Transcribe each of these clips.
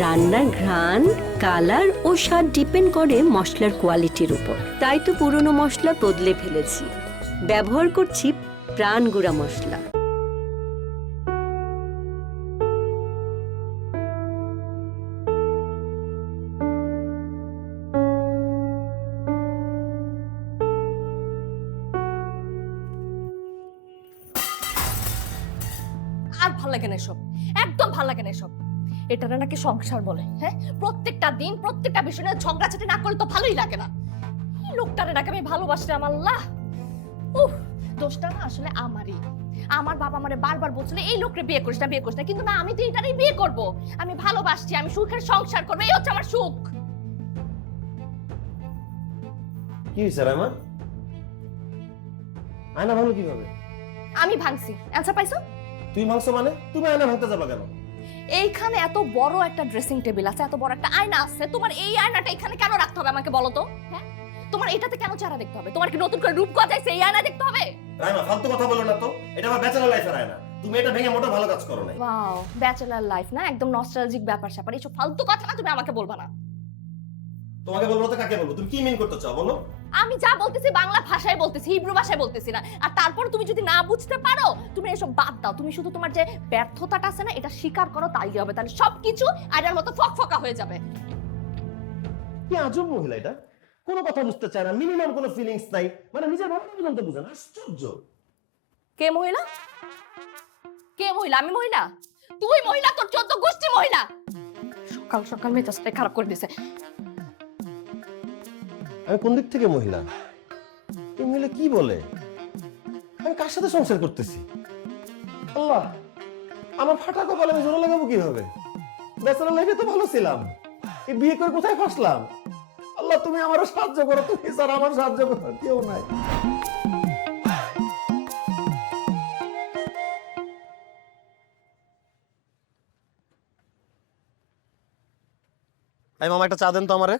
রান্নার ঘ্রাণ, কালার ও স্বাদ ডিপেন্ড করে মশলার কোয়ালিটির উপর। তাই তো পুরনো মশলা বদলে ফেলেছি, ব্যবহার করছি প্রাণ গুঁড়া মশলা। আর ভাল লাগে না এসব, একদম ভাল লাগে না এসব। এটা নাকি সংসার বলে? হ্যাঁ, প্রত্যেকটা দিন প্রত্যেকটা বিষয় নিয়ে ঝগড়াঝাটি না করলে তো ভালোই লাগে না। এই লোকটারে নাকি আমি ভালোবাসলাম, আল্লাহ। উফ, দোষটা না আসলে আমারই। আমার বাবা আমারে বারবার বলছিল এই লোকরে বিয়ে করিস না, বিয়ে করিস না, কিন্তু না, আমি তো এটারই বিয়ে করব। আমি ভালোবাসছি, আমি সুখের সংসার করবো, এই হচ্ছে আমার সুখ। কি হয়েছে রাইমা? আয়না ভাঙলো কিভাবে? আমি ভাঙছি, অ্যান্সার পাইছো? তুই ভাঙছো মানে? তুমি আয়না ভাঙতে যাবা কেন? এইখানে এত বড় একটা ড্রেসিং টেবিল আছে, এত বড় একটা আয়না আছে, তোমার এই আয়নাটা এখানে কেন রাখতে হবে আমাকে বলো তো? হ্যাঁ, তোমার এটাতে কেন চেহারা দেখতে হবে? তোমার কি নতুন করে রূপ গজাইছে এই আয়না দেখতে হবে? রাইমা ফালতু কথা বলো না তো, এটা আমার ব্যাচেলর লাইফের আয়না। তুমি এটা ভেঙে মোটা ভালো কাজ করো নাই। ওয়াও, ব্যাচেলর লাইফ না, একদম নস্টালজিক ব্যাপার স্যাপার, এইসব ফালতু কথা না তুমি আমাকে বলবা না। তোমাকে বলবো তো কাকে বলবো? তুমি কি মিন করতে চাও বলো? আমি যা বলতেছি বাংলা ভাষায় বলতেছি, হিব্রু ভাষায় বলতেছি না। আর তারপর তুমি যদি না বুঝতে পারো, তুমি এসব বাদ দাও। তুমি শুধু তোমার যে ব্যর্থতাটা আছে না, এটা স্বীকার করো, তাইলে হবে। তাহলে সবকিছু আয়নার মতো ফকফকা হয়ে যাবে। কি আজব মহিলা এটা, কোনো কথা বুঝতে চায় না, মিনিমাম কোনো ফিলিংস নাই, মানে নিজের ভাবনা পর্যন্ত বুঝে না। আশ্চর্য। কে মহিলা? কে মহিলা? আমি মহিলা? তুই মহিলা, তোর 14 গোষ্ঠী মহিলা। সকাল সকাল মেজাজটাই খারাপ করে দিয়েছে। আমি কোন দিক থেকে মহিলা? এই মহিলা কি বলে? আমি কার সাথে সংসার করতেছি? আল্লাহ, আমার ফাটা কপালে আমি জোড়া লাগাবো কিভাবে? ব্যাচেলর লাইফে তো ভালো ছিলাম, এই বিয়ে করে কোথায় ফাঁসলাম? আল্লাহ, তুমি আমারও সাহায্য করো, তুমি স্যার আমার সাহায্য করো, কেউ নাই। এই মামা একটা চা দেন তো আমারে।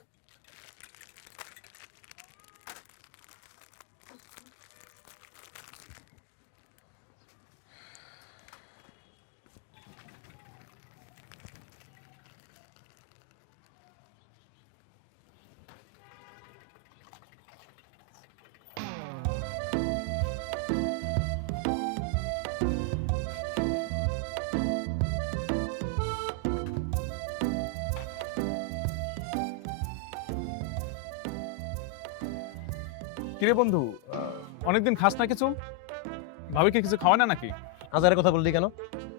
কিরে বন্ধু, অনেকদিন খাস না কিছু? ভাবিকে কিছু খাওয়ায় না নাকি? হাজারের কথা বললি কেন?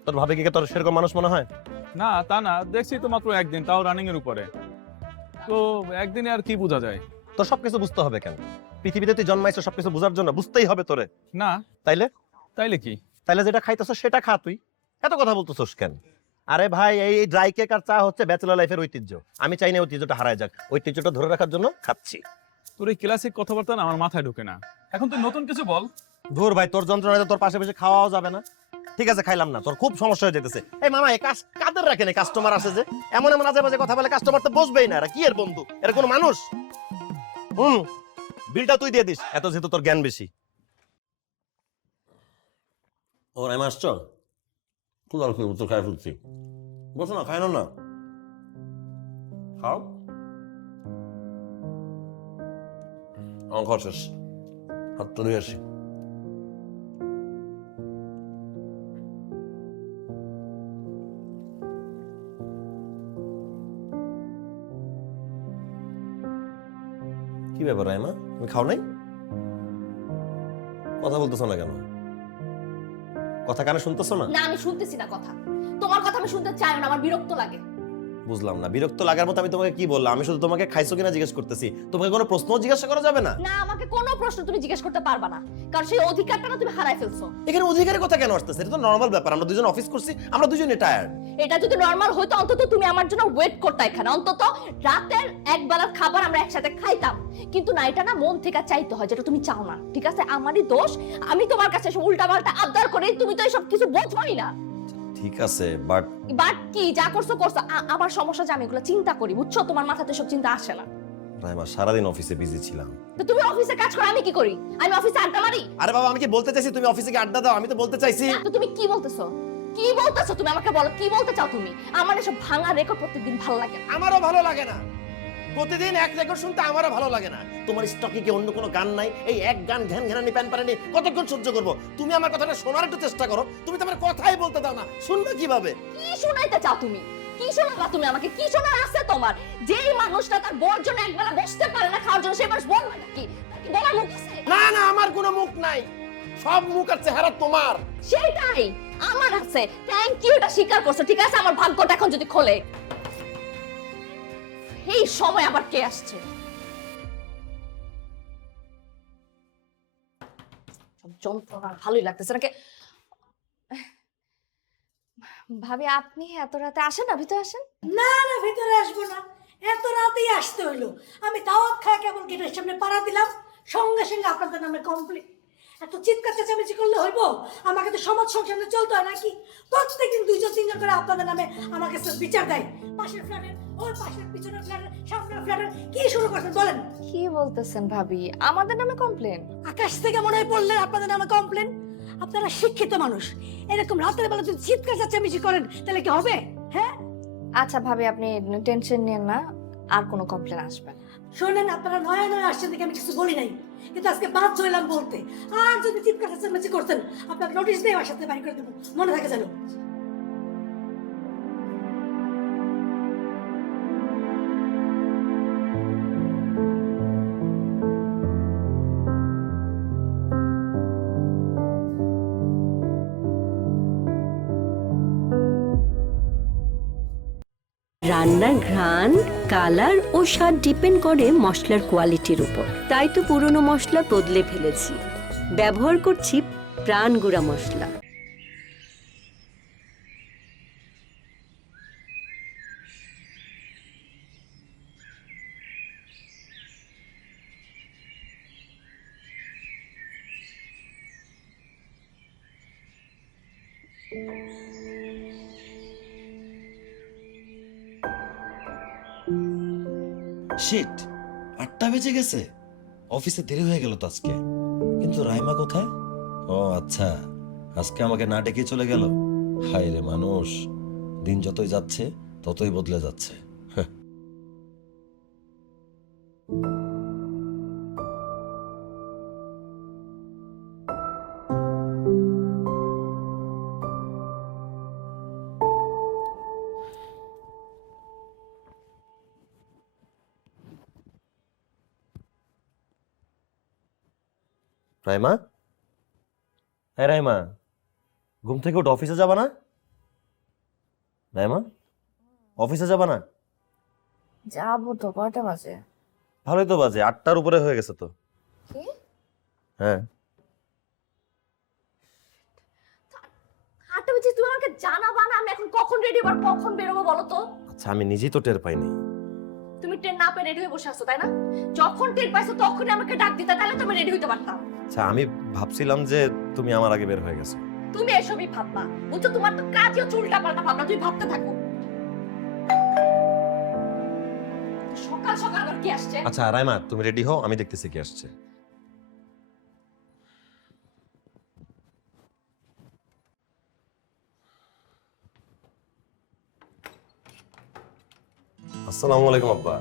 তোর ভাবে কি তোর সেরকম মানুষ মনে হয়? না তা না, দেখছি তো মাত্র একদিন, তাও রানিং এর উপরে। তো একদিনে আর কি বোঝা যায়? তোর সবকিছু বুঝতে হবে কেন? পৃথিবীতে তুই জন্মাইছো সবকিছু বোঝার জন্য, বুঝতেই হবে তোরে। না তাইলে তাইলে কি? তাইলে যেটা খাইতেছ সেটা খা। তুই এত কথা বলতেছস কেন? আরে ভাই, এই ড্রাই কেক আর চা হচ্ছে ব্যাচেলর লাইফের ঐতিহ্য। আমি চাই না ঐতিহ্যটা হারায় যাক, ঐতিহ্যটা ধরে রাখার জন্য খাচ্ছি। তোর এই ক্লাসিক কথাবার্তা না আমার মাথায় ঢোকে না। এখন তুই নতুন কিছু বল। ধুর ভাই, তোর যন্ত্রণাতে তোর পাশে বসে খাওয়াও যাবে না। ঠিক আছে, খাইলাম না, তোর খুব সমস্যা হয়ে যেতেছে। এই মামা, এই কাদের রাখেন? কাস্টমার আসে যে এমন এমন আজে বাজে কথা বলে, কাস্টমার তো বসবেই না। এরা কি এর বন্ধু? এরা কোনো মানুষ? বিলটা তুই দিয়ে দিস, এত যেহেতু তোর জ্ঞান বেশি। ও রাইমা আসছো? খুব অল্প তো খাই ফেলছি। বসো না, খাই না। খাও। আমার খাওয়া শেষ, হাত তো ধুয়ে আসি। কি ব্যাপার রাইমা, তুমি খাও নাই? কথা বলতেছো না কেন? কথা কানে শুনতেছো না? না, আমি শুনতেছি না কথা। তোমার কথা আমি শুনতে চাই না, আমার বিরক্ত লাগে। বুঝলাম না, বিরক্ত লাগার মতো আমি তোমাকে কি বললাম? আমি শুধু তোমাকে খাইছো কিনা জিজ্ঞেস করতেছি, তোমাকে কোনো প্রশ্ন জিজ্ঞাসা করা যাবে না? না, আমাকে কোনো প্রশ্ন তুমি জিজ্ঞেস করতে পারবা না, কারণ সেই অধিকারটা না তুমি হারাই ফেলছো। এখানে অধিকারের কথা কেন আসতেছে? এটা তো নরমাল ব্যাপার, আমরা দুজন অফিস করছি, আমরা দুজনে টায়ার্ড। এটা যদি নরমাল হইতো, অন্তত তুমি আমার জন্য ওয়েট করতে এখানে, অন্তত রাতের এক বেলার খাবার আমরা একসাথে খাইতাম। কিন্তু না, এটা না মন থেকে চাইতে হয়, যেটা তুমি চাও না। ঠিক আছে, আমারই দোষ, আমি তোমার কাছে এসব উল্টাপাল্টা আবদার করি, তুমি তো এসব কিছু বোঝোই না। ঠিক আছে, বাট কি যা করছো করছো। আমার সমস্যা যে আমি এগুলো চিন্তা করি, বুঝছো? তোমার মাথাতে সব চিন্তা আসে না। রাইমা, সারাদিন অফিসে বিজি ছিলাম। তো তুমি অফিসে কাজ করো, আমি কি করি? আমি অফিসে আড্ডা মারি। আরে বাবা, আমি কি বলতে চাইছি তুমি অফিসে গিয়ে আড্ডা দাও? আমি তো বলতে চাইছি। তো তুমি কি বলতেছো? কি বলতেছো তুমি আমাকে বলো, কি বলতে চাও তুমি? আমার এসব ভাঙা রেকর্ড প্রত্যেকদিন ভালো লাগে না। আমারও ভালো লাগে না, প্রতিদিন এক রেকর্ড শুনতে আমারও ভালো লাগে না। তোমার স্টকে কি অন্য কোনো গান নাই? এই এক গান ঘ্যান ঘ্যানানি প্যান প্যানানি কতক্ষণ সহ্য করবো? তুমি আমার কথাটা শোনার একটু চেষ্টা করো। তুমি তো আমার কথাই বলতে দাও না, শুনবে কিভাবে? কি শোনাইতে চাও তুমি? কি শোনাবা তুমি আমাকে? কি শোনার আছে তোমার? যেই মানুষটা তার বউর জন্য একবেলা বসতে পারে না খাওয়ার জন্য, সেই মানুষ বলবে নাকি? তার কি বলার মুখ আছে? না না, আমার কোনো মুখ নাই, সব মুখ আর চেহারা তোমার। সেটাই আমার আছে। থ্যাংক ইউ, এটা স্বীকার করছো। ঠিক আছে, আমার ভাগ্যটা এখন যদি খোলে। এই সময় আবার কে আসছে? সব যন্ত্রণা ভালোই লাগতেছে নাকি? ভাবি, আপনি এত রাতে আসেন না? ভিতরে আসেন। না না, ভিতরে আসবো না, এত রাতেই আসতে হইলো। আমি দাওয়াত খায় কেবল গেটের সামনে পাড়া দিলাম, সঙ্গে সঙ্গে আপনাদের নামে কমপ্লেন। এত চিৎকার চেঁচামেচি করলে হইব? আমাকে তো সমাজ সংসারে চলতে হয় নাকি? প্রত্যেকদিন 2-3 জন করে আপনাদের নামে আমার কাছে বিচার দেয়। পাশের ফ্ল্যাটের, ওই পাশের পিছনের ফ্ল্যাটের, সামনের ফ্ল্যাটের, কি শুরু করছেন বলেন? কি বলতেছেন ভাবি? আমাদের নামে কমপ্লেন? আকাশ থেকে মনে হয় পড়লেন আপনাদের নামে কমপ্লেন? আপনারা শিক্ষিত মানুষ, এরকম রাতের বেলা যদি চিৎকার চেঁচামেচি করেন তাহলে কি হবে? হ্যাঁ আচ্ছা ভাবি, আপনি টেনশন নিয়েন না, আর কোনো কমপ্লেন আসবে না। শোনেন, আপনারা নয়া নয়া আসছেন দেখে আমি কিছু বলি নাই, কিন্তু আজকে বাধ্য হইলাম বলতে। আর যদি চিৎকার চেঁচামেচি করতেন, আপনাকে নোটিশ দিয়ে আমার সাথে বাড়ি করে দেবো, মনে থাকে যেন। রান্নার ঘ্রাণ, কালার ও স্বাদ ডিপেন্ড করে মশলার কোয়ালিটির উপর। তাই তো পুরনো মশলা বদলে ফেলেছি, ব্যবহার করছি প্রাণ গুঁড়া মশলা। শিট, 8টা বেজে গেছে। অফিসে দেরি হয়ে গেল তো আজকে। কিন্তু রাইমা কোথায়? ও আচ্ছা, আজকে আমাকে না ডেকে চলে গেল। হায় রে মানুষ, দিন যতই যাচ্ছে ততই বদলে যাচ্ছে। হ্যাঁ। রাইমা, হ্যাঁ রাইমা, ঘুম থেকে উঠে অফিসে যাবা না? রাইমা, অফিসে যাবা না? যাবো তো, কয়টা বাজে? ভালোই তো বাজে, 8টার উপরে হয়ে গেছে তো। কি? হ্যাঁ। 8টা বাজে, তুমি আমাকে জানাবা না? আমি এখন কখন রেডি হব আর কখন বেরোবো বলো তো? আচ্ছা, আমি নিজেই তো টের পাইনি। তুমি ট্রেন না পেয়ে রেডি হয়ে বসে আছো, তাই না? যখন ট্রেন পাইছো তখনই আমাকে ডাক দিতে, তাহলে তো আমি রেডি হইতে পারতাম। আচ্ছা, আমি ভাবছিলাম যে তুমি আমার আগে বের হয়ে গেছো। তুমি এসবই ভাববা, বুঝছো? তোমার তো কাজই হচ্ছে উল্টা পাল্টা ভাবনা, তুমি ভাবতে থাকো। সকাল সকাল আবার কি আসছে? আচ্ছা রাইমা, তুমি রেডি হও, আমি দেখতেছি কি আসছে। আসসালামু আলাইকুম আব্বা।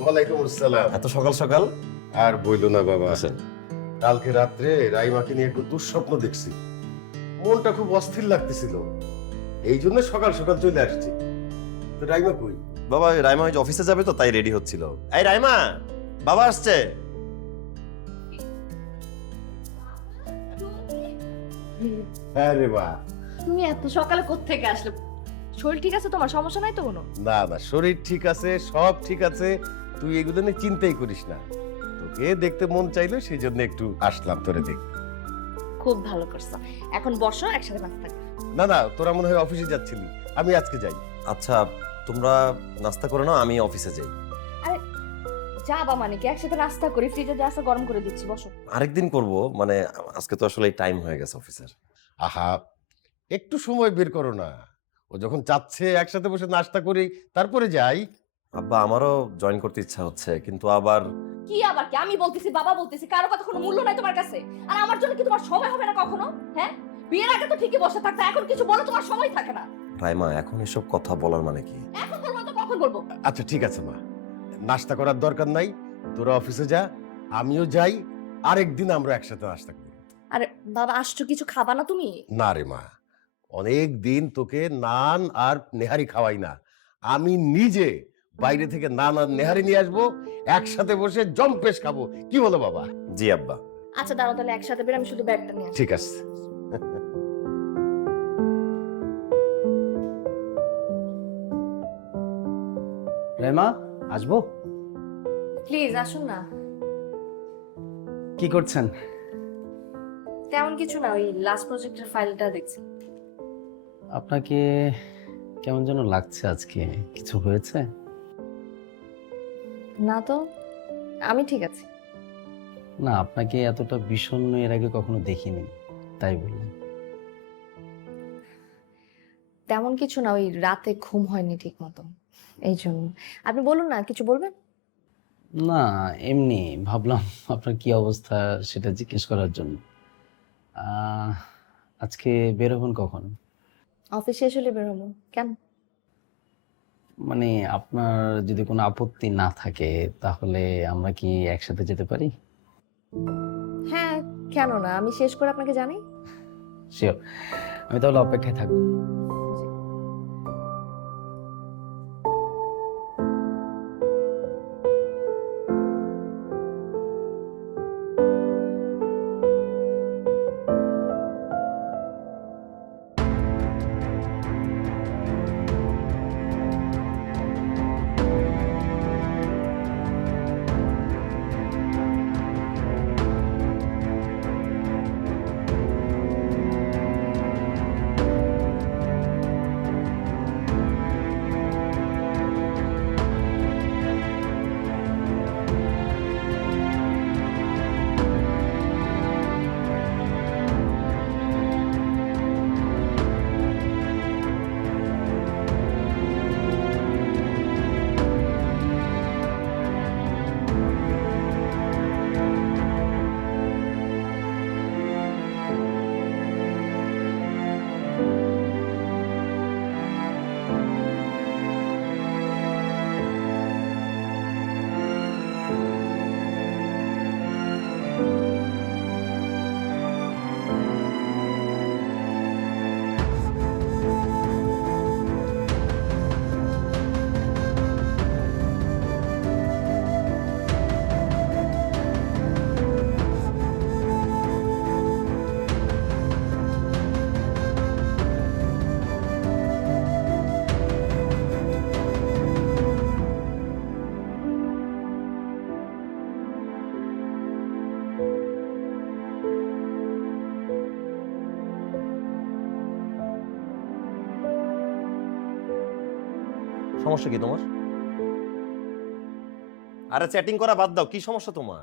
ওয়ালাইকুম আসসালাম। এত সকাল সকাল? আর বইলো না বাবা, আছেন? কালকে রাত্রে রাইমাকে নিয়ে একটু দুঃস্বপ্ন দেখছি, মনটা খুব অস্থির লাগতেছিল, এই জন্য সকাল সকাল চলে আসছি। তো রাইমা কই? বাবা, ওই রাইমা ওই যে অফিসে যাবে তো, তাই রেডি হচ্ছিল। এই রাইমা, বাবা আসছে। হ্যাঁ রে বা। তুমি এত সকালে কোত্থেকে আসলে? শরীর ঠিক আছে তোমার? সমস্যা নাই তো কোনো? না না, শরীর ঠিক আছে, সব ঠিক আছে, তুই এগুলো নিয়ে চিন্তাই করিস না। তোকে দেখতে মন চাইলো, সেই জন্য একটু আসলাম তোরে দেখ। খুব ভালো করছো। এখন বসো, একসাথে নাস্তা করি। না না, তোরা মনে হয় অফিসে যাচ্ছিলি, আমি আজকে যাই। আচ্ছা, তোমরা নাস্তা করে নাও, আমি অফিসে যাই। যাবা মানে কি? একসাথে নাস্তা করি, ফ্রিজে যা আছে গরম করে দিচ্ছি, বসো। আরেকদিন করব, মানে আজকে তো আসলে টাইম হয়ে গেছে অফিসের। আহা, একটু সময় বের করো না, ও যখন চাচ্ছে একসাথে বসে নাস্তা করি, তারপরে যাই। আব্বা, আমারও জয়েন করতে ইচ্ছা হচ্ছে, কিন্তু আবার কি আবার কি? আমি বলতেছি, বাবা বলতেছি, কারো কথা কোনো মূল্য নাই তোমার কাছে? আর আমার জন্য কি তোমার সময় হবে না কখনো? হ্যাঁ, বিয়ের আগে তো ঠিকই বসে থাকতে, এখন কিছু বলো তোমার সময় থাকে না। রাইমা, এখন এসব কথা বলার মানে কি? এখন বলবো না তো কখন বলবো? আচ্ছা ঠিক আছে মা, নাস্তা করার দরকার নাই, তোরা অফিসে যা, আমিও যাই, আরেকদিন আমরা একসাথে নাস্তা করি। আরে বাবা, আসছো, কিছু খাবা না তুমি? না রে মা, অনেক দিন তোকে নান আর নেহারি খাওয়াই না, আমি নিজে বাইরে থেকে নান আর নেহারি নিয়ে আসবো, একসাথে বসে জম্পেশ খাবো, কি বলো বাবা? জি আব্বা। আচ্ছা দাঁড়াও, তাহলে একসাথে বের, আমি শুধু ব্যাগটা নিয়ে আসি। ঠিক আছে। রেমা, আসবো? প্লিজ আসুন না। কি করছেন? তেমন কিছু না, ওই লাস্ট প্রজেক্টের ফাইলটা দেখছি। আপনাকে কেমন যেন লাগছে আজকে, কিছু হয়েছে? না তো, আমি ঠিক আছি। না, আপনাকে এতটা বিষণ্ণ এর আগে কখনো দেখিনি, তাই বললাম। তেমন কিছু না, ওই রাতে ঘুম হয়নি ঠিক মতো, এই জন্য। আপনি বলুন না, কিছু বলবেন? না, এমনি ভাবলাম আপনার কি অবস্থা সেটা জিজ্ঞেস করার জন্য। আজকে বের হবেন কখন? অফিস শেষ হলে বের হবো। কেন? মানে আপনার যদি কোনো আপত্তি না থাকে তাহলে আমরা কি একসাথে যেতে পারি? হ্যাঁ, কেন না, আমি শেষ করে আপনাকে জানাই। শিওর, আমি তাহলে অপেক্ষায় থাকবো। সমস্যা কি তোমার? আরে চ্যাটিং করা বাদ দাও, কি সমস্যা তোমার?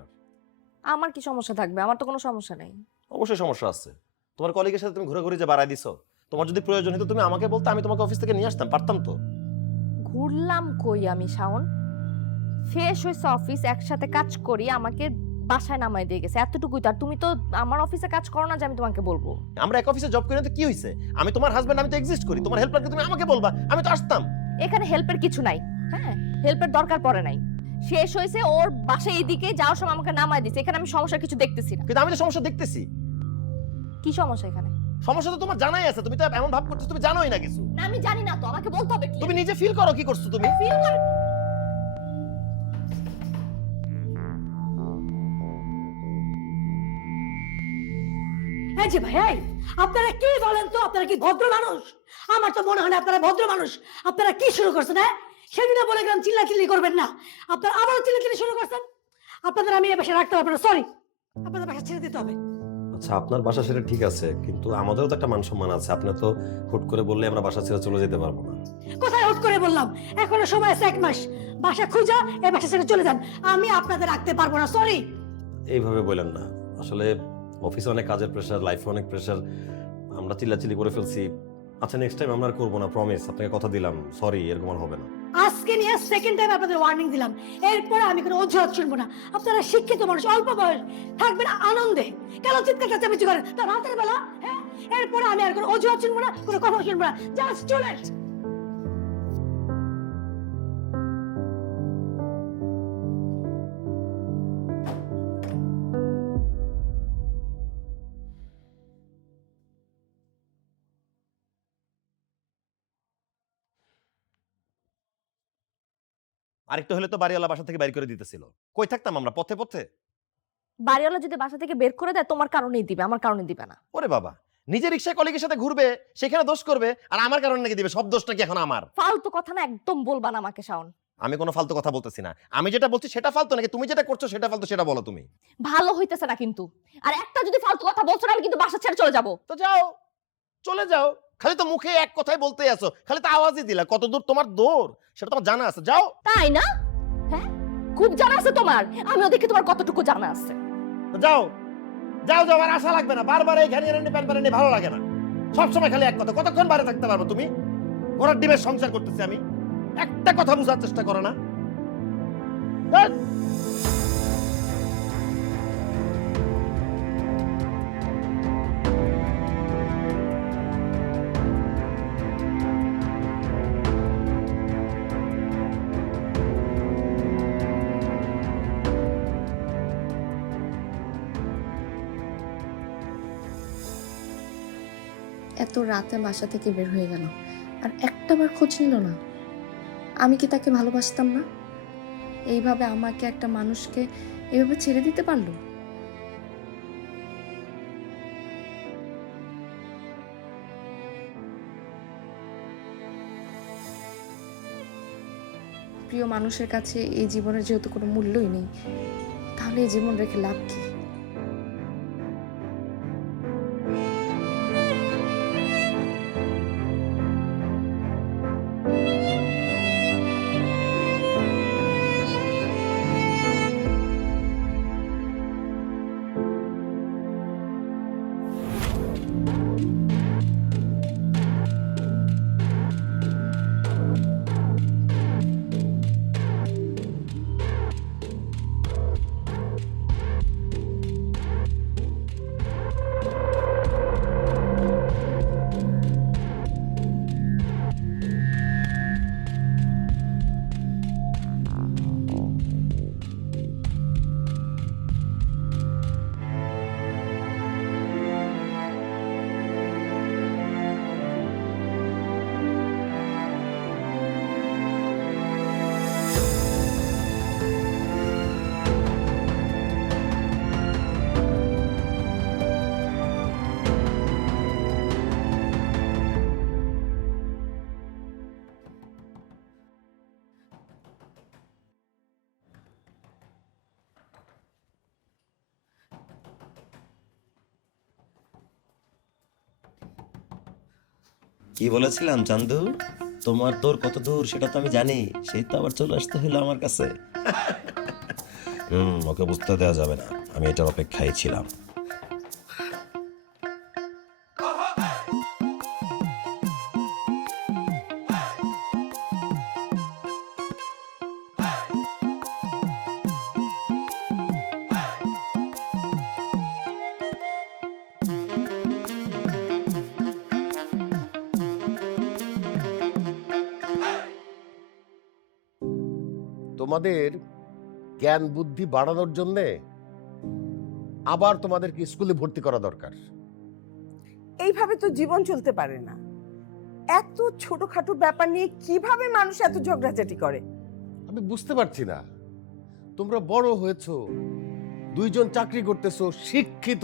আমার কি সমস্যা থাকবে? আমার তো কোনো সমস্যা নেই। অবশ্যই সমস্যা আছে। তোমার কলিগের সাথে তুমি ঘুরে যে বাড়াই দিছো, তোমার যদি প্রয়োজন হতো তুমি আমাকে বলতে, আমি তোমাকে অফিস থেকে নিয়ে আসতাম, পারতাম তো। ঘুরলাম কই আমি শাওন? শেষ হয়েছে অফিস, একসাথে কাজ করি, আমাকে বাসায় নামাই দিয়ে গেছে, এতটুকুই তো। আর তুমি তো আমার অফিসে কাজ করো না যে আমি তোমাকে বলবো। আমরা এক অফিসে জব করি না তো কি হইছে? আমি তোমার হাজবেন্ড, আমি তো এক্সিস্ট করি। তোমার হেল্পারকে তুমি আমাকে বলবা, আমি তো আসতাম। এখানে হেল্পের কিছু নাই। হ্যাঁ, হেল্পের দরকার পড়ে নাই। শেষ হয়েছে, ওর বাসায় এইদিকে যাওয়ার সময় আমাকে নামাই দিছে। এখানে আমি সমস্যা কিছু দেখতেছি না। কিন্তু আমি তো সমস্যা দেখতেছি। কি সমস্যা এখানে? সমস্যা তো তোমার জানাই আছে, তুমি তো এমন ভাব করছো তুমি জানোই না কিছু। না, আমি জানি না তো, আমাকে বলতে হবে কি? তুমি নিজে ফিল করো কি করছো তুমি। ফিল করে এই যে ভাই, এই আপনারা কি বলেন তো? আপনারা কি ভদ্র মানুষ? আমার তো মনে হয় না আপনারা ভদ্র মানুষ। আপনারা কি শুরু করছেন? হ্যাঁ, সেদিনে বলে গেলাম চিল্লাচিল্লি করবেন না, আপনারা আবারও চিল্লাচিল্লি শুরু করছেন। আপনাদের আমি এ বাসায় রাখতে পারবো না, সরি, আপনাদের বাসা ছেড়ে দিতে হবে। আচ্ছা, আপনার বাসা সেটা ঠিক আছে, কিন্তু আমাদেরও তো একটা মান সম্মান আছে। আপনি তো হুট করে বললে আমরা বাসা ছেড়ে চলে যেতে পারবো না। কোথায় হুট করে বললাম? এখনো সময় আছে 1 মাস। বাসা খুঁজা এ বাসা ছেড়ে চলে যান, আমি আপনাদের রাখতে পারবো না, সরি। এইভাবে বললেন না, আসলে অফিসে অনেক কাজের প্রেশার, লাইফে অনেক প্রেশার, আমরা চিল্লাচিল্লি করে ফেলছি। আচ্ছা, নেক্সট টাইম আমরা আর করবো না, প্রমিস, আপনাকে কথা দিলাম। সরি, এরকম আর হবে না। আজকে নিয়ে সেকেন্ড টাইম আপনাদের ওয়ার্নিং দিলাম, এরপরে আমি কোনো অজুহাত শুনবো না। আপনারা শিক্ষিত মানুষ, অল্প বয়স, থাকবেন আনন্দে, কেন চিৎকার চেঁচামেচি করেন? তা রাতের বেলা, হ্যাঁ, এরপরে আমি আর কোনো অজুহাত শুনবো না, কোনো কথা শুনবো না। জাস্ট চলে আরেকটু হলে তো বাড়িওয়ালা বাসা থেকে বাইর করে দিতেছিল। কই থাকতাম আমরা, পথে পথে? বাড়িওয়ালা যদি বাসা থেকে বের করে দেয় তোমার কারণেই দিবে, আমার কারণে দিবে না। ওরে বাবা, নিজে রিক্সায় কলিগের সাথে ঘুরবে, সেখানে দোষ করবে, আর আমার কারণে নাকি দিবে? সব দোষটা কি এখন আমার? ফালতু কথা না একদম বলবা না আমাকে শাওন। আমি কোনো ফালতু কথা বলতেছি না। আমি যেটা বলছি সেটা ফালতু নাকি তুমি যেটা করছো সেটা ফালতু, সেটা বলো তুমি। ভালো হইতেছে না কিন্তু। আর একটা যদি ফালতু কথা বলছো না আমি কিন্তু বাসা ছেড়ে চলে যাব। তো যাও, চলে যাও। খালি তো মুখে এক কথাই বলতেই আছো, খালি তো আওয়াজই দিলা। কত দূর তোমার দৌড় সেটা তোমার জানা আছে, যাও। তাই না? হ্যাঁ, খুব জানা আছে তোমার। আমিও দেখি তোমার কতটুকু জানা আছে। তো যাও, যাও, যাও। আর আশা লাগবে না, বারবার এই ঘানি রানি প্যান প্যানি ভালো লাগে না। সবসময় খালি এক কথা। কতক্ষণ বাইরে থাকতে পারবো তুমি? ঘোড়ার ডিমের সংসার করতেছি আমি, একটা কথা বোঝার চেষ্টা করো না। ধ্যাৎ। এত রাতে বাসা থেকে বের হয়ে গেল আর একটাবার খোঁজ নিল না। আমি কি তাকে ভালোবাসতাম না? এইভাবে আমাকে একটা মানুষকে এভাবে ছেড়ে দিতে পারলো? প্রিয় মানুষের কাছে এই জীবনের যেহেতু কোনো মূল্যই নেই, তাহলে এই জীবন রেখে লাভ কি? কি বলেছিলাম চান্দু? তোমার তোর কত দূর সেটা তো আমি জানি, সেই তো আবার চলে আসতে হলো আমার কাছে। ওকে বুঝতে দেওয়া যাবে না, আমি এটার অপেক্ষায় ছিলাম। তোমাদের জ্ঞান বুদ্ধি বাড়ানোর জন্যে আবার তোমাদেরকে স্কুলে ভর্তি করা দরকার। এইভাবে তো জীবন চলতে পারে না। এত ছোটখাটো ব্যাপার নিয়ে কিভাবে মানুষ এত ঝগড়াঝাটি করে? আমি বুঝতে পারছি না, তোমরা বড় হয়েছো, দুইজন চাকরি করতেছো, শিক্ষিত,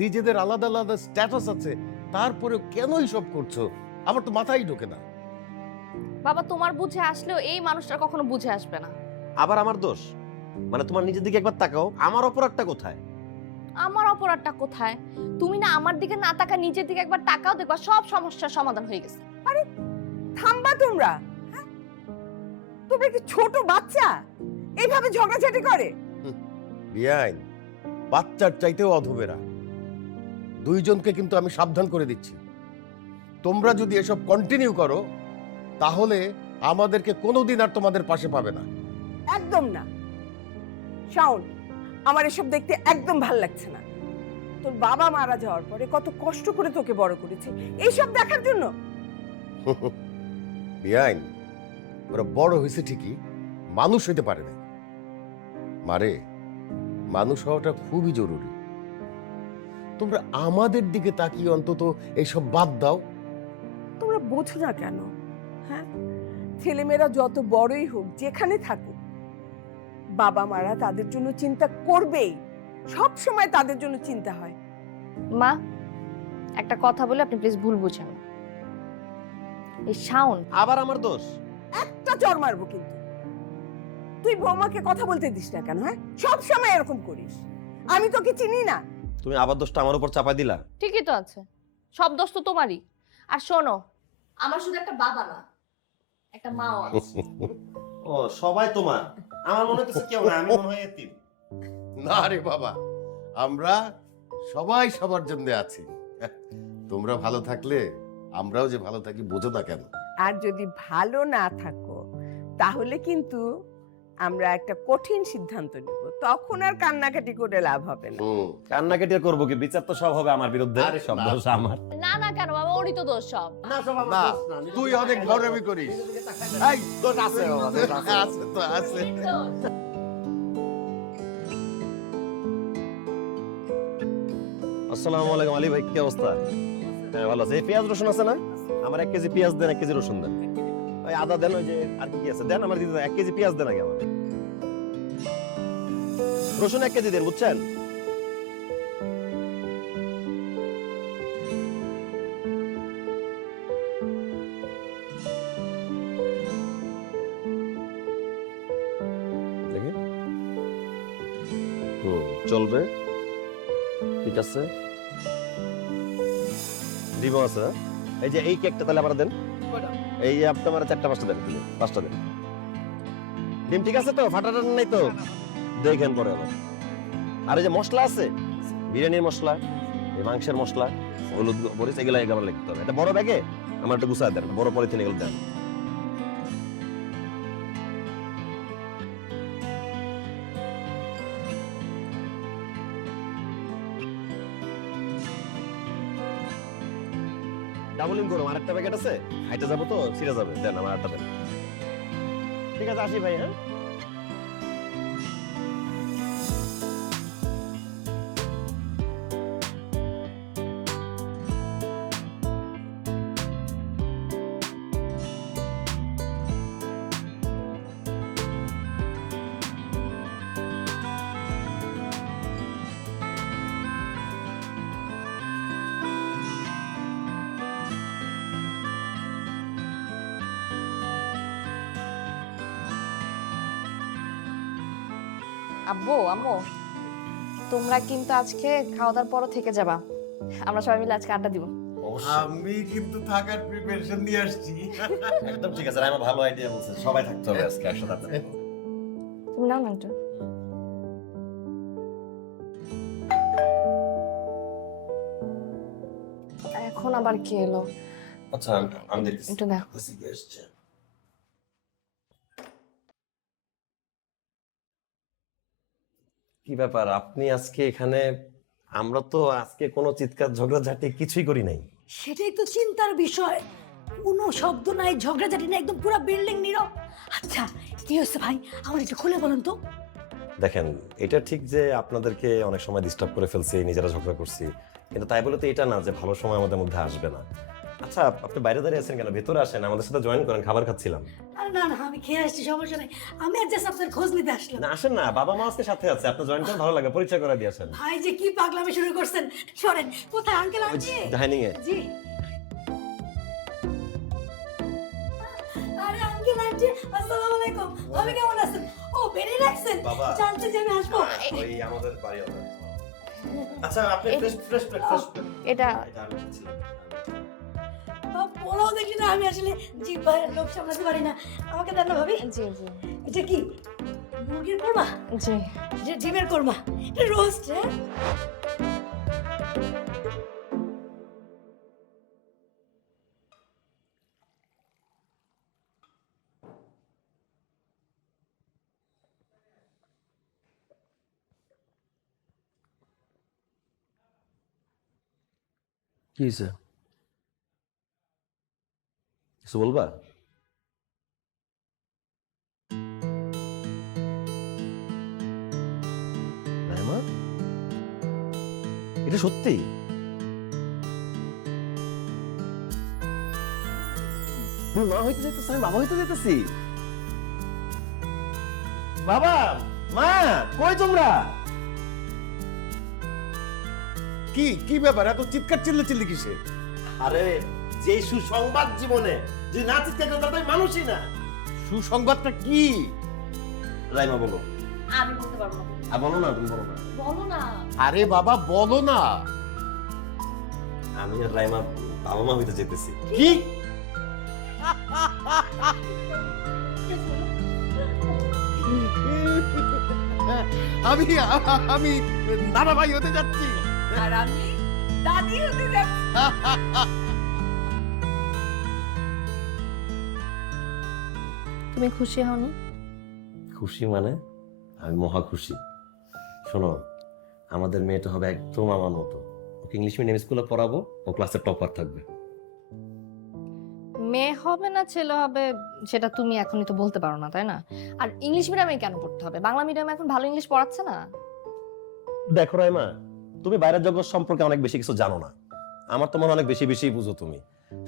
নিজেদের আলাদা আলাদা স্ট্যাটাস আছে, তারপরে কেন এইসব করছো? আমার তো মাথায় ঢোকে না। বাবা, তোমার বুঝে আসলেও এই মানুষটা কখনো বুঝে আসবে না। আবার আমার দোষ? মানে তোমার নিজের দিকে একবার তাকাও, আমার অপরাধটা কোথায়? আমার অপরাধটা কোথায়? তুমি না আমার দিকে না তাকা নিজের দিকে একবার তাকাও, দেখবা সব সমস্যার সমাধান হয়ে গেছে। আরে থামবা তোমরা, হ্যাঁ? তোমরা কি ছোট বাচ্চা এইভাবে ঝগড়াঝাটি করে? বিয়াইন, বাচ্চার চাইতেও অধমেরা। দুইজনকে কিন্তু আমি সাবধান করে দিচ্ছি, তোমরা যদি এসব কন্টিনিউ করো তাহলে আমাদেরকে কোনোদিন আর তোমাদের পাশে পাবে না। একদম না শাওন, আমার এসব দেখতে একদম ভাল লাগছে না। তোর বাবা মারা যাওয়ার পরে কত কষ্ট করে তোকে বড় করেছে এইসব দেখার জন্য? বিয়াইন, ওরা বড় হয়েছে ঠিকই, মানুষ হইতে পারে না। মারে, মানুষ হওয়াটা খুবই জরুরি। তোমরা আমাদের দিকে তাকিয়ে অন্তত এইসব বাদ দাও। তোমরা বোঝো না কেন? হ্যাঁ, ছেলেমেয়েরা যত বড়ই হোক, যেখানে থাকুক, বাবা মারা তাদের জন্য চিন্তা করবেই। সব সময় তাদের জন্য চিন্তা হয়। মা, একটা কথা বলে আপনি প্লিজ ভুল বুঝেন না। এই শাওন আবার আমার দোষ? একটা চড় মারবো কিন্তু। তুই বৌমাকে কথা বলতে দিস না কেন? হ্যাঁ, সব সময় এরকম করিস। আমি তোকে চিনি না। তুমি আবার দোষটা আমার উপর চাপাই দিলা। ঠিকই তো আছে, সব দোষ তো তোমারই। আর শোনো, আমার শুধু একটা বাবা না, একটা মাও আছে। ও, সবাই তোমার? আমার মনে হচ্ছে কেউ না, আমি মনে হয় এতিম। না রে বাবা, আমরা সবাই সবার জন্য আছি। তোমরা ভালো থাকলে আমরাও যে ভালো থাকি, বোঝো না কেন? আর যদি ভালো না থাকো তাহলে কিন্তু আমরা একটা কঠিন সিদ্ধান্ত নিব। তখন আর কান্নাকাটি করে লাভ হবে না। কান্নাকাটি আর করবো কি? বিচার তো সব হবে আমার বিরুদ্ধে, আরে সব না। দোষ আমার। না না কেন বাবা, ওরই তো দোষ সব। না, তুই অনেক ঘরেমি করিস। এই, দোষ আছে বাবা, দোষ আছে। আছে তো আছে। আসসালামু আলাইকুম আলী ভাই, কি অবস্থা? হ্যাঁ, ভালো আছে। এই পেঁয়াজ রসুন আছে না? আমার 1 কেজি পেঁয়াজ দেন, 1 কেজি রসুন দেন। ওই আদা দেন, ওই যে আর কি কি আছে দেন, আমার দিতে 1 কেজি পেঁয়াজ দেন আগে আমার। রসুন 1 কেজি দেন, বুঝছেন? দেখি। চলবে, ঠিক আছে। ডিমও আছে, হ্যাঁ? এই যে এই কেকটা তাহলে আবার দেন। এই আপনি আমার 4টা 5টা দেন, 5টা দেন। ডিম ঠিক আছে তো? ফাটাটা নাই তো? দেখেন পরে আবার। আর এই যে মশলা আছে, বিরিয়ানির মশলা, এই মাংসের মশলা, হলুদ মরিচ, এগুলো আবার লিখতে হবে। এটা বড় ব্যাগে আমার একটা গুছায় দেন, বড় পলিথিন এগুলো দেন। ডাবলিং করুন, আরেকটা প্যাকেট আছে, হাইটে যাবো তো ছিঁড়ে যাবে, দেন আমার আরেকটা দেন। ঠিক আছে, আসি ভাই, হ্যাঁ? আব্বু আম্মু, তোমরা কিন্তু আজকে খাওয়া দাওয়ার পরও থেকে যাবা। আমরা সবাই মিলে আজকে আড্ডা দিব। আমি কিন্তু থাকার প্রিপারেশন নিয়ে আসছি। একদম ঠিক আছে, আমার ভালো আইডিয়া বলছে, সবাই থাকতে হবে আজকে একসাথে। তুমি নাও না একটু। এখন আবার কে এলো? আচ্ছা, আমি দেখছি। একটু দেখো। কি ব্যাপার, আপনি আজকে এখানে? আমরা তো আজকে কোনো চিৎকার ঝগড়াঝাটি কিছুই করি নাই। সেটাই তো চিন্তার বিষয়। কোনো শব্দ নাই, ঝগড়াঝাটি নাই, একদম পুরো বিল্ডিং নীরব। আচ্ছা, কি হয়েছে ভাই? আমার একটু খুলে বলুন তো। দেখেন, এটা ঠিক যে আপনাদেরকে অনেক সময় ডিস্টার্ব করে ফেলছি, নিজেরা ঝগড়া করছি, কিন্তু তাই বলে তো এটা না যে ভালো সময় আমাদের মধ্যে আসবে না। আচ্ছা, আপনি বাইরে দাঁড়িয়ে আছেন কেন? ভেতরে আসেন, আমাদের সাথে জয়েন করেন, খাবার খাচ্ছিলাম। আরে না না, আমি খেয়ে আসছি, সমস্যা নেই। আমি আর জাস্ট আপনার খোঁজ নিতে আসলাম। না, আসেন না, বাবা মা আজকে সাথে আছে, আপনি জয়েন করেন, ভালো লাগে, পরিচয় করে দিয়ে আসেন। ভাই যে কি পাগলামি শুরু করছেন, সরেন। কোথায় আঙ্কেল আন্টি? ডাইনিং এ। জি। আরে আঙ্কেল আন্টি, আসসালামু আলাইকুম। ভাবি কেমন আছেন? ও, বেরিয়ে রাখছেন? বাবা। জানতে যে আমি আসবো। ওই আমাদের বাড়ি আছে। আচ্ছা, আপনি ফ্রেশ এটা আমি খাচ্ছিলাম। পোলাও দেখি না, আমি আসলে জিহ্বার লোভ সামলাতে পারি না। আমাকে দেন না ভাবি। জি জি এটা কি মুরগির কোরমা? জি। যে ডিমের কোরমা, এটা রোস্ট। হ্যাঁ, কি হয়েছে? কিছু বলবা? রাইমা, এটা সত্যি? তুমি মা হইতে যেতেছ, আমি বাবা হইতে যেতেছি। বাবা, মা, কই তোমরা? কি কি ব্যাপার, এত চিৎকার চিল্লি কিসে? আরে, যে সুসংবাদ জীবনে যে না চিৎকার করে তাদের মানুষই না। সুসংবাদটা কি? রাইমা বলো। আমি বলতে পারবো না। বলো না, তুমি বলো না। বলো না। আরে বাবা বলো না। আমি আর রাইমা বাবা মা হইতে যেতেছি। কি? আমি আমি নানা ভাই হতে যাচ্ছি। আর আমি দাদি হতে যাচ্ছি। তুমি খুশি হওনি? খুশি মানে? আমি মহা খুশি। শোনো, আমাদের মেয়েটা হবে একদম আমার মতো। ওকে ইংলিশ মিডিয়াম স্কুলে পড়াবো, ও ক্লাসের টপার থাকবে। মেয়ে হবে না ছেলে হবে সেটা তুমি এখনই তো বলতে পারো না, তাই না? আর ইংলিশ মিডিয়ামে কেন পড়তে হবে? বাংলা মিডিয়ামে এখন ভালো ইংলিশ পড়াচ্ছে না? দেখো রাইমা, তুমি বাইরের জগৎ সম্পর্কে অনেক বেশি কিছু জানো না। আমার তো মনে হয় অনেক বেশি বেশি বুঝো তুমি।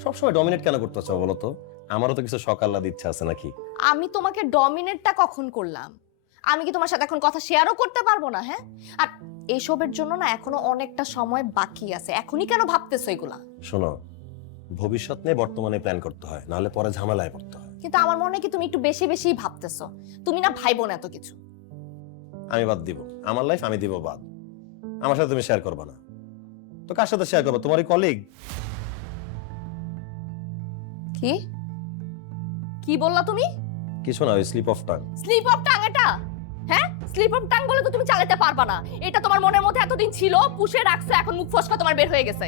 সবসময় ডমিনেট কেন করতে চাও বলো তো? আমারও তো কিছু শখ আহ্লাদ ইচ্ছা আছে নাকি? আমি তোমাকে ডমিনেটটা কখন করলাম? আমি কি তোমার সাথে এখন কথা শেয়ারও করতে পারবো না? হ্যাঁ, আর এইসবের জন্য না এখনো অনেকটা সময় বাকি আছে। এখনই কেন ভাবতেছো এগুলা? শোনো, ভবিষ্যৎ নিয়ে বর্তমানে প্ল্যান করতে হয়, নাহলে পরে ঝামেলায় পড়তে হয়। কিন্তু আমার মনে হয় কি তুমি একটু বেশি বেশি ভাবতেছো। তুমি না ভাইবো না এত কিছু। আমি বাদ দিব, আমার লাইফ আমি দিব বাদ। আমার সাথে তুমি শেয়ার করবে না তো কার সাথে শেয়ার করবে? তোমারই কলিগ। কি কি বললা তুমি? কিছু না, ওই slip of tongue. Slip of tongue এটা? হ্যাঁ, স্লিপ অফ টাং বলে তো তুমি চালাতে পারবা না। এটা তোমার মনের মধ্যে এতদিন ছিল, পুষে রাখছে, এখন মুখ ফসকা তোমার বের হয়ে গেছে।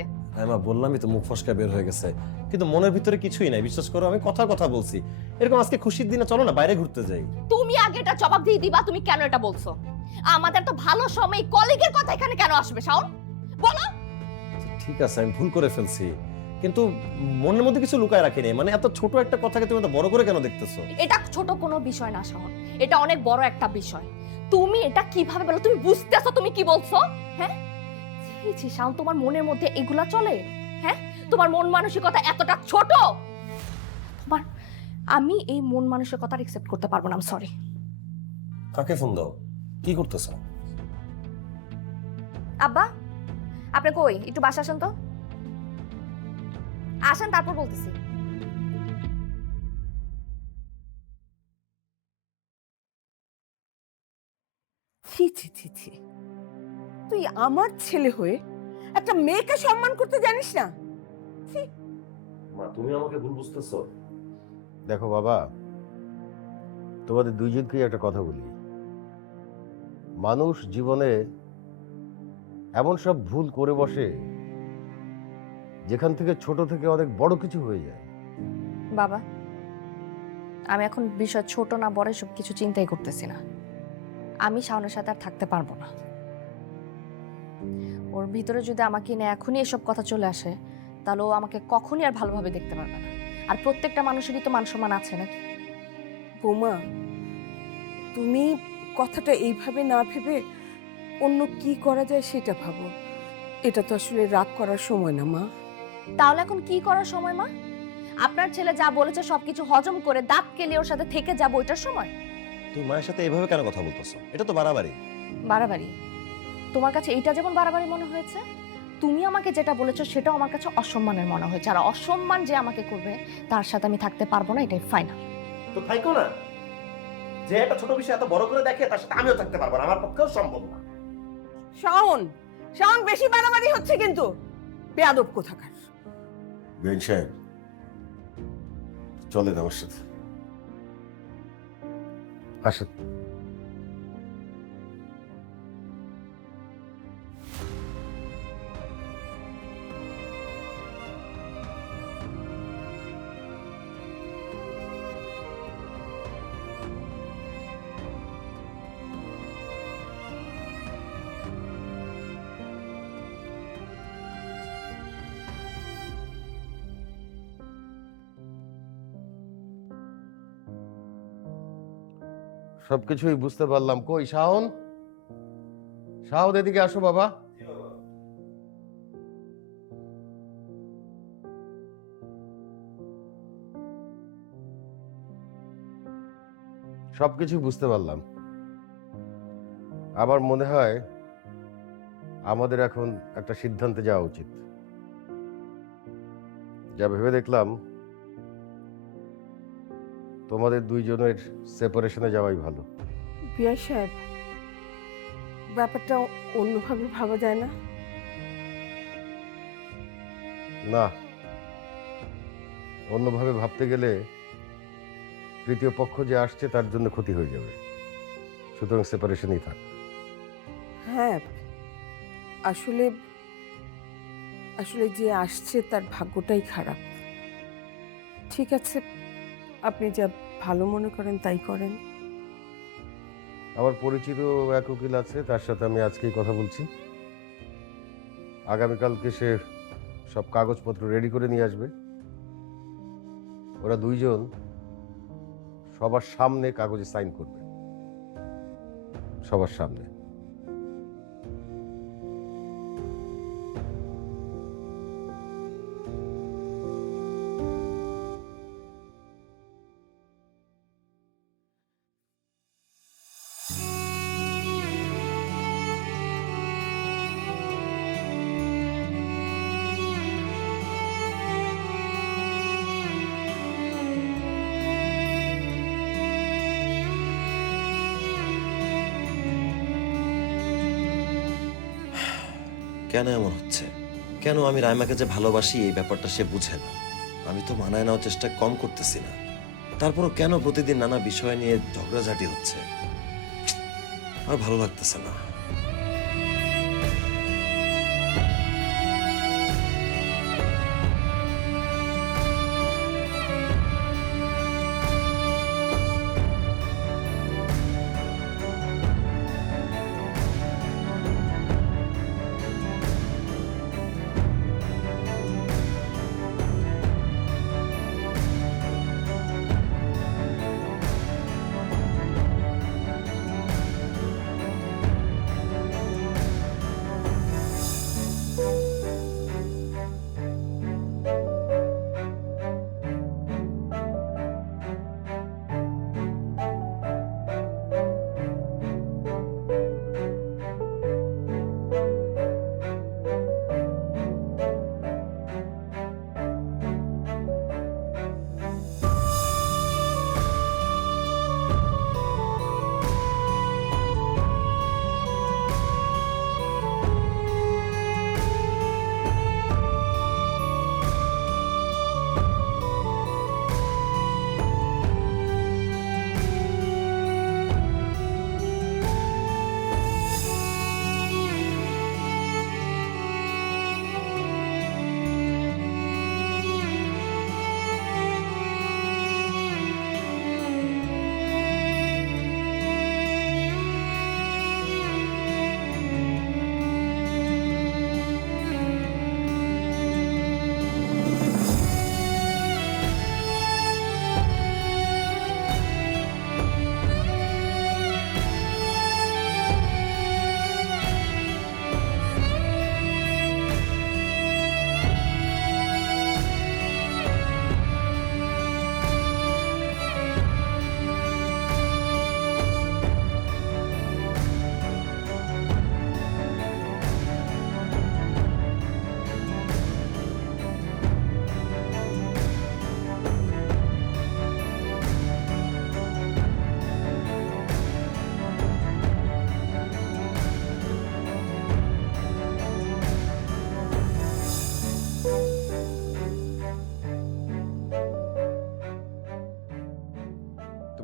মা, বললামই তো মুখ ফসকা বের হয়ে গেছে, কিন্তু মনের ভিতরে কিছুই নাই। বিশ্বাস করো, আমি কথার কথা বলছি। এরকম আজকে খুশির দিনে চলো না বাইরে ঘুরতে যাই। তুমি আগে এটা জবাব দিয়ে দিবা, তুমি কেন এটা বলছো? আমাদের তো ভালো সময়, কলিগের কথা এখানে কেন আসবে? শাওন, বলো। ঠিক আছে, আমি ভুল করে ফেলছি, কিন্তু মনের মধ্যে কিছু লুকায় রাখিনি। মানে এত ছোট একটা কথাকে তুমি এত বড় করে কেন দেখতেছো? এটা ছোট কোনো বিষয় না শাওন, এটা অনেক বড় একটা বিষয়। তুমি এটা কিভাবে বলো? তুমি বুঝতেছো তুমি কি বলছো? হ্যাঁ, ছি ছি শাওন, তোমার মনের মধ্যে এগুলা চলে? হ্যাঁ, তোমার মন মানসিকতা এতটা ছোট? তোমার, আমি এই মন মানসিকতা অ্যাকসেপ্ট করতে পারবো না। I am sorry. কাকে ফোন দাও? কি করতেছো? আব্বা, আপনি কই? একটু বাসা আসেন তো। আসেন, তারপর বলতেছি। ছি ছি ছি ছি, তুই আমার ছেলে হয়ে একটা মেয়েকে সম্মান করতে জানিস না? ছি। মা, তুমি আমাকে ভুল বুঝতেছো। দেখো বাবা, তোমাদের দুইজনকেই একটা কথা বলি। মানুষ জীবনে এমন সব ভুল করে বসে যেখান থেকে ছোট থেকে অনেক বড় কিছু হয়ে যায়। বাবা, আমি এখন বিষয় ছোট না বড় সব কিছু চিন্তাই করতেছি না। আমি শাওনের সাথে আর থাকতে পারবো না। ওর ভিতরে যদি আমাকে নিয়ে এখনই এসব কথা চলে আসে, তাহলে ও আমাকে কখনই আর ভালোভাবে দেখতে পারবে না। আর প্রত্যেকটা মানুষেরই তো মান সম্মান আছে নাকি? বোমা, তুমি কথাটা এইভাবে না ভেবে অন্য কি করা যায় সেটা ভাবো। এটা তো আসলে রাগ করার সময় না মা। তাহলে এখন কি করার সময় মা? আপনার ছেলে যা বলেছে সবকিছু হজম করে দাঁত কেলে ওর সাথে থেকে যাবো, ওইটার সময়? তুমি মায়ের সাথে এভাবে কেন কথা বলতেছো? এটা তো বাড়াবাড়ি। বাড়াবাড়ি? তোমার কাছে এইটা যেমন বাড়াবাড়ি মনে হয়েছে, তুমি আমাকে যেটা বলেছো সেটাও আমার কাছে অসম্মানের মনে হয়েছে। আর অসম্মান যে আমাকে করবে তার সাথে আমি থাকতে পারবো না, এটাই ফাইনাল। তো থাইকো না। যে একটা ছোট বিষয় এত বড় করে দেখে, তার সাথে আমিও থাকতে পারবো না, আমার পক্ষেও সম্ভব না। শাওন, শাওন বেশি বাড়াবাড়ি হচ্ছে কিন্তু। বেয়াদব কোথাকার। বেন সাহেব, চলেন আমার সাথে। আসেন। সবকিছুই বুঝতে পারলাম। কই শাওন, শাওন এদিকে আসো বাবা। সবকিছু বুঝতে পারলাম। আমার মনে হয় আমাদের এখন একটা সিদ্ধান্তে যাওয়া উচিত। যা ভেবে দেখলাম তোমাদের দুইজনের সেপারেশনে যাওয়াই ভালো। বিআই সাহেব, ব্যাপারটা অন্যভাবে ভাবা যায় না? না, অন্যভাবে ভাবতে গেলে তৃতীয় পক্ষ যে আসছে তার জন্য ক্ষতি হয়ে যাবে। সুতরাং সেপারেশনই থাক। হ্যাঁ, আসলে আসলে যে আসছে তার ভাগ্যটাই খারাপ। ঠিক আছে, আপনি যা ভালো মনে করেন তাই করেন। আমার পরিচিত এক উকিল আছে, তার সাথে আমি আজকেই কথা বলছি। আগামীকালকে সে সব কাগজপত্র রেডি করে নিয়ে আসবে। ওরা দুইজন সবার সামনে কাগজে সাইন করবে, সবার সামনে। কেন এমন হচ্ছে? কেন আমি রাইমাকে যে ভালোবাসি এই ব্যাপারটা সে বুঝে না? আমি তো মানায় নেওয়ার চেষ্টা কম করতেছি না, তারপরও কেন প্রতিদিন নানা বিষয় নিয়ে ঝগড়াঝাটি হচ্ছে? আর ভালো লাগতেছে না।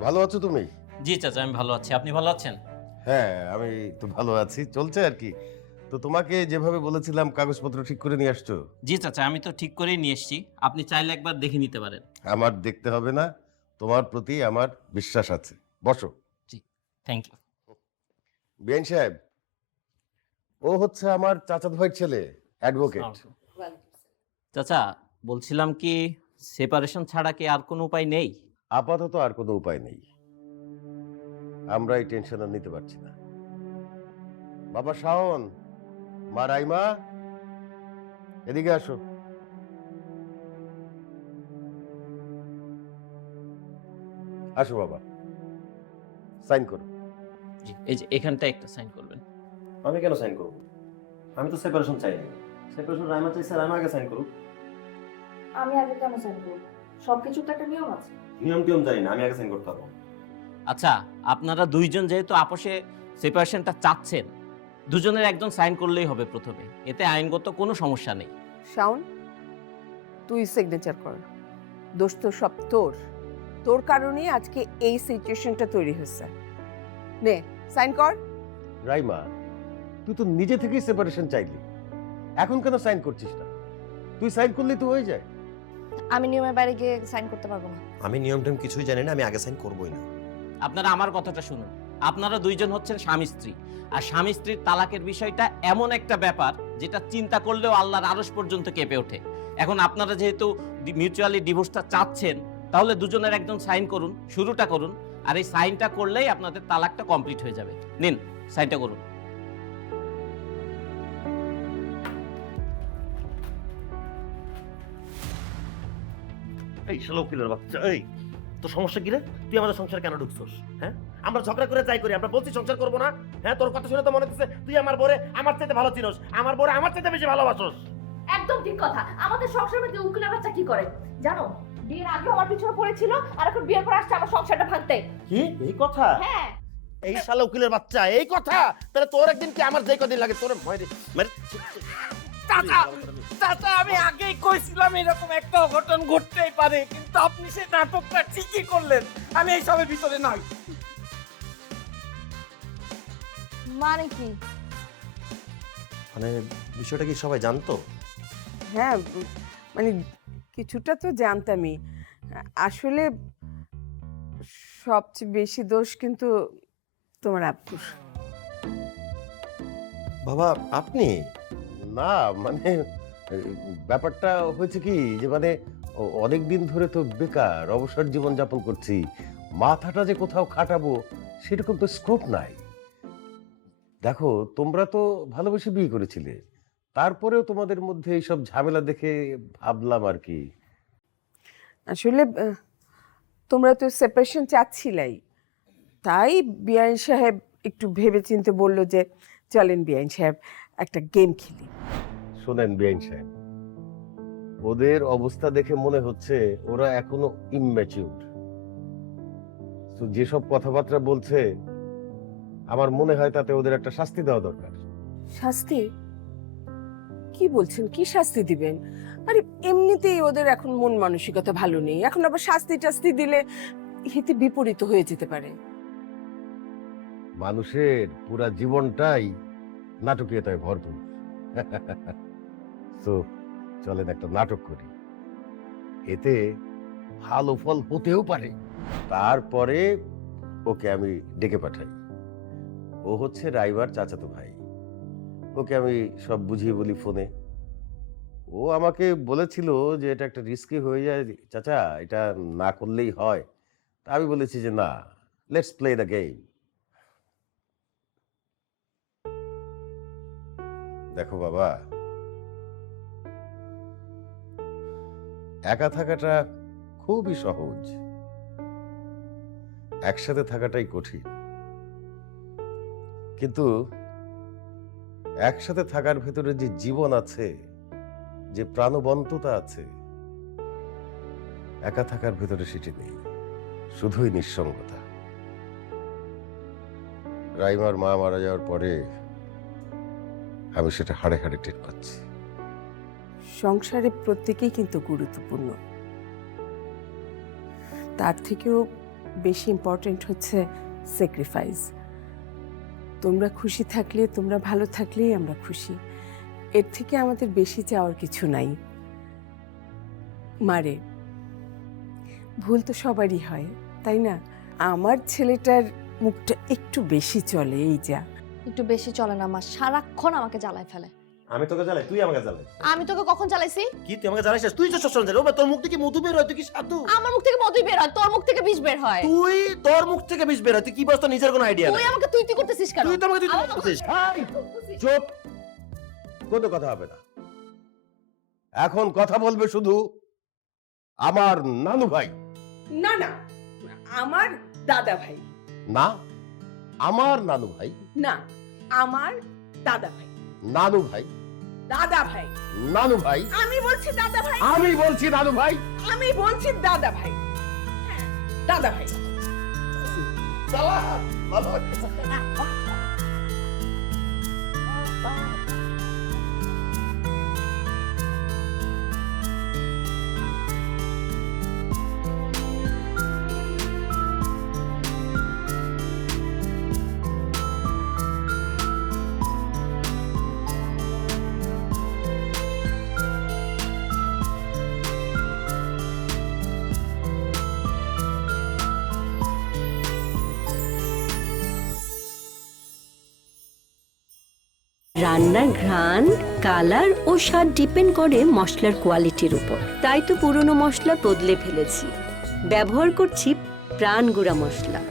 ভালো আছো তুমি? জি চাচা, আমি ভালো আছি। আপনি ভালো আছেন? হ্যাঁ, আমি তো ভালো আছি, চলছে আর কি। তো তোমাকে যেভাবে বলেছিলাম কাগজপত্র ঠিক করে নিয়ে আসছো? জি চাচা, আমি তো ঠিক করেই নিয়ে এসেছি। আপনি চাইলে একবার দেখে নিতে পারেন। আমার দেখতে হবে না, তোমার প্রতি আমার বিশ্বাস আছে। বসো। Thank you. বিআইন সাহেব, ও হচ্ছে আমার চাচাতো ভাইয়ের ছেলে, অ্যাডভোকেট। চাচা, বলছিলাম কি সেপারেশন ছাড়া কি আর কোনো উপায় নেই? আপাতত আর কোনো উপায় নেই। আমরা এই টেনশন আর নিতে পারছি না। বাবা শাওন, মা রাইমা, এদিকে আসো। আসো বাবা, সাইন করো। জি, এই যে এখানটা একটা সাইন করবেন। আমি কেন সাইন করব? আমি তো সেপারেশন চাই না। সেপারেশন রাইমা চাইছে, রাইমা আগে সাইন করুক। আমি আগে কেন সাইন করব? সবকিছুর তো একটা নিয়ম আছে। নিয়ম টিয়ম জানি না, আমি আগে সাইন করতে পারবো। আচ্ছা, আপনারা দুইজন যেহেতু আপোষে সেপারেশনটা চাচ্ছেন, দুজনের একজন সাইন করলেই হবে প্রথমে, এতে আইনগত কোনো সমস্যা নেই। শাওন, তুই সিগনেচার কর। দোষ তো সব তোর, তোর কারণেই আজকে এই সিচুয়েশনটা তৈরি হয়েছে। নে সাইন কর। রাইমা, তুই তো নিজে থেকেই সেপারেশন চাইলি, এখন কেন সাইন করছিস না? তুই সাইন করলেই তো হয়ে যায়। আমি নিয়মের বাইরে গিয়ে সাইন করতে পারবো না। আমি নিয়ম টিয়ম কিছুই জানি না, আমি আগে সাইন করবই না। আপনারা আমার কথাটা শুনুন। আপনারা দুইজন হচ্ছেন স্বামী স্ত্রী, আর স্বামী স্ত্রীর তালাকের বিষয়টা এমন একটা ব্যাপার যেটা চিন্তা করলেও আল্লাহর আরশ পর্যন্ত কেঁপে ওঠে। এখন আপনারা যেহেতু মিউচুয়ালি ডিভোর্সটা চাচ্ছেন, তাহলে দুজনের একজন সাইন করুন, শুরুটা করুন, আর এই সাইনটা করলেই আপনাদের তালাকটা কমপ্লিট হয়ে যাবে। নিন, সাইনটা করুন। এই শালা উকিলের বাচ্চা, এই তোর সমস্যা কি রে? তুই আমাদের সংসারে কেন ঢুকছস? হ্যাঁ, আমরা ঝগড়া করে যাই করি, আমরা বলছি সংসার করবো না। হ্যাঁ, তোর কথা শুনে তো মনে হচ্ছে তুই আমার বরে আমার চাইতে ভালো চিনস, আমার বরে আমার চাইতে বেশি ভালোবাসস। একদম ঠিক কথা। আমাদের সংসারের মধ্যে উকিলের বাচ্চা কি করে জানো? বিয়ের আগে আমার পিছনে পড়েছিল, আর এখন বিয়ের পর আসছে আমার সংসারটা ভাঙতে। কি এই কথা? হ্যাঁ। এই শালা উকিলের বাচ্চা, এই কথা? তাহলে তোর একদিন কি আমার যেই কদিন লাগে তোর চাচা, আমি আগেই কইছিলাম এরকম একটা অঘটন ঘটতেই পারে, কিন্তু আপনি সেই নাটকটা ঠিকই করলেন। আমি এই সবের ভিতরে নাই। মানে কি? মানে বিষয়টা কি সবাই জানতো? হ্যাঁ, মানে কিছুটা তো জানতামই। আসলে সবচেয়ে বেশি দোষ কিন্তু তোমার আব্বুর। বাবা আপনি? না মানে ব্যাপারটা হয়েছে কি যে মানে অনেক দিন ধরে তো বেকার অবসর জীবন যাপন করছি, মাথাটা যে কোথাও খাটাবো সেরকম তো স্কোপ নাই। দেখো, তোমরা তো ভালোবেসে বিয়ে করেছিলে, তারপরেও তোমাদের মধ্যে এইসব ঝামেলা দেখে ভাবলাম আর কি। আসলে তোমরা তো সেপারেশন চাচ্ছিলাই, তাই বিআইন সাহেব একটু ভেবেচিন্তে বললো যে চলেন বিআইন সাহেব একটা গেম খেলি। শোনেন বিআইন সাহেব, ওদের অবস্থা দেখে মনে হচ্ছে ওরা এখনো ইম্যাচিউর। তো যেসব কথাবার্তা বলছে আমার মনে হয় তাতে ওদের একটা শাস্তি দেওয়া দরকার। শাস্তি? কি বলছেন? কি শাস্তি দিবেন? আরে এমনিতেই ওদের এখন মন মানসিকতা ভালো নেই, এখন আবার শাস্তি টাস্তি দিলে হিতে বিপরীত হয়ে যেতে পারে। মানুষের পুরা জীবনটাই নাটকীয়তায় ভরপুর। তো চলেন একটা নাটক করি, এতে ভালো ফল হতেও পারে। তারপরে ওকে আমি ডেকে পাঠাই। ও হচ্ছে রাইবার চাচাতো ভাই, ওকে আমি সব বুঝিয়ে বলি ফোনে। ও আমাকে বলেছিল যে এটা একটা রিস্কি হয়ে যায় চাচা, এটা না করলেই হয়। তা আমি বলেছি যে না, লেটস প্লে দ্য গেম। দেখো বাবা, একা থাকাটা খুবই সহজ, একসাথে থাকাটাই কঠিন। কিন্তু একসাথে থাকার ভেতরে যে জীবন আছে, যে প্রাণবন্ততা আছে, একা থাকার ভেতরে সেটি নেই, শুধুই নিঃসঙ্গতা। রাইমার মা মারা যাওয়ার পরে আমি সেটা হাড়ে হাড়ে টের পাচ্ছি। সংসারে প্রত্যেকেই কিন্তু গুরুত্বপূর্ণ, তার থেকেও বেশি ইম্পর্টেন্ট হচ্ছে স্যাক্রিফাইস। তোমরা খুশি থাকলে, তোমরা ভালো থাকলেই আমরা খুশি, এর থেকে আমাদের বেশি চাওয়ার কিছু নাই। মারে, ভুল তো সবারই হয়, তাই না? আমার ছেলেটার মুখটা একটু বেশি চলে, এই যা। একটু বেশি চলে না মা, সারাক্ষণ আমাকে জ্বালায় ফেলে। আমি তোকে জ্বালাই, তুই আমাকে জ্বালাই। আমি তোকে কখন চালাইছি? কি তুই আমাকে জানাইছিস? তুই তো সবসময় জানো তোর মুখ থেকে মধু বের হয়, তুই কি সাধু? আমার মুখ থেকে মধুই বের হয়, তোর মুখ থেকে বিষ বের হয়। তুই তোর মুখ থেকে বিষ বের হয়, তুই কি বলছ? তোর নিজের কোনো আইডিয়া তুই নাই। আমাকে তুই করতেছিস কেন? তুই তো আমাকে তুই আমার করছিস। চুপ, কোনো কথা হবে না। এখন কথা বলবে শুধু আমার নানু ভাই। না না, আমার দাদা ভাই। না, আমার নানু ভাই। না, আমার দাদা ভাই। নানু ভাই, দাদা ভাই। নানু ভাই। আমি বলছি দাদা ভাই। আমি বলছি নানু ভাই। আমি বলছি দাদা ভাই। হ্যাঁ, দাদা ভাই। চালা, ভালো হয়েছে। রান্নার ঘ্রাণ, কালার ও স্বাদ ডিপেন্ড করে মশলার কোয়ালিটির উপর। তাই তো পুরনো মশলা বদলে ফেলেছি, ব্যবহার করছি প্রাণ গুঁড়া মশলা।